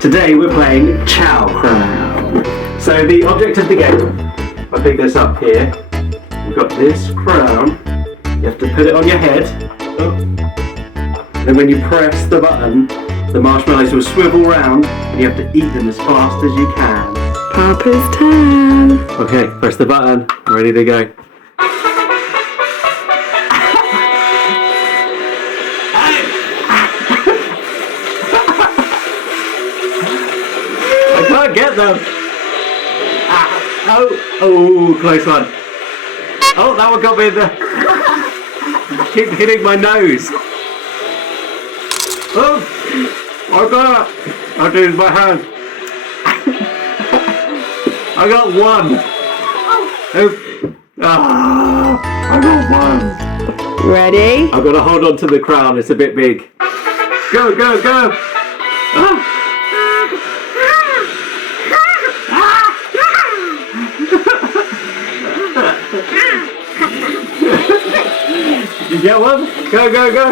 Today we're playing chowcrown. So the object of the game, if I pick this up here, we've got this crown. You have to put it on your head. Oh. Then when you press the button, the marshmallows will swivel round and you have to eat them as fast as you can. Papa's turn. Okay, press the button. I'm ready to go. I can't get them. Oh, close one. Oh, that one got me in the... Keep hitting my nose. Oh, I got it. I'll do it with my hand. I got one. Oh, I got one. Ready? I've got to hold on to the crown. It's a bit big. Go, go, go. You get one? Go, go, go.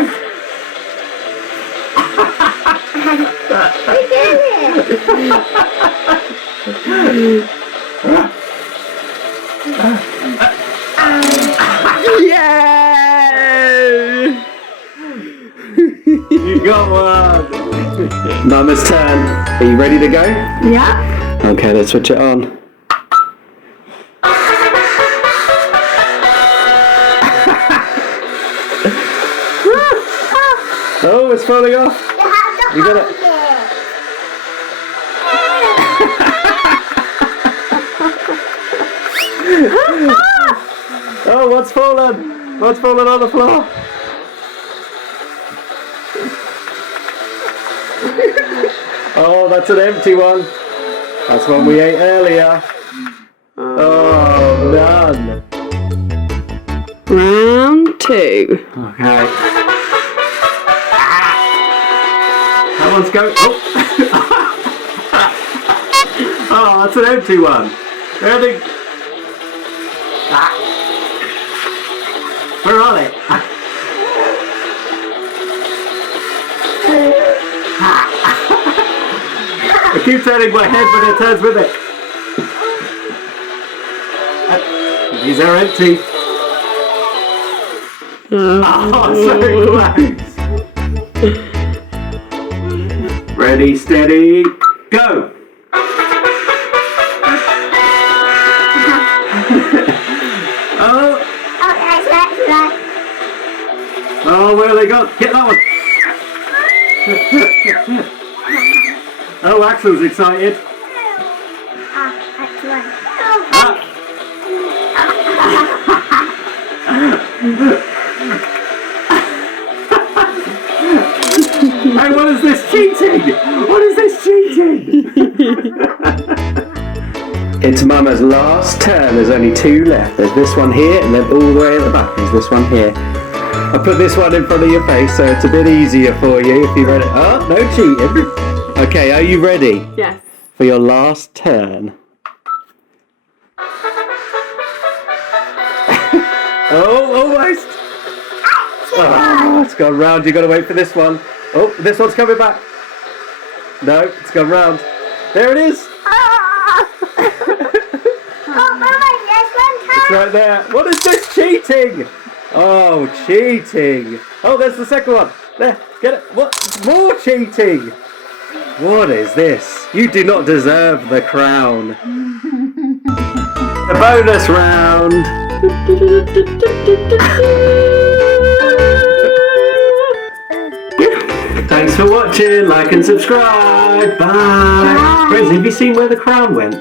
We did it! Yay! You got one. Mama's turn. Are you ready to go? Yeah. Okay, let's switch it on. Oh, it's falling off. You got it. Oh, what's fallen? What's fallen on the floor? Oh, that's an empty one. That's one we ate earlier. Oh, none. Round 2. Okay. That one's going. Oh. Oh, that's an empty one. Where are they? Where are they? I keep turning my head, but it turns with it. These are empty. Oh, so close. Ready, steady, go. Oh. Oh, where have they gone? Get that one. Oh, Axel's excited. Hey, what is this cheating? What is this cheating? It's Mama's last turn. There's only 2 left. There's this one here, and then all the way at the back there's this one here. I put this one in front of your face so it's a bit easier for you if you read it. Oh, no cheating. Okay, are you ready? Yes. For your last turn. Oh, almost. Oh, it's gone round. You've got to wait for this one. Oh, this one's coming back. No, it's gone round. There it is. It's right there. What is this cheating? Oh, cheating. Oh, there's the second one. There, get it. What? More cheating. What is this? You do not deserve the crown. The bonus round. Thanks for watching. Like and subscribe. Bye. Rosie, have you seen where the crown went?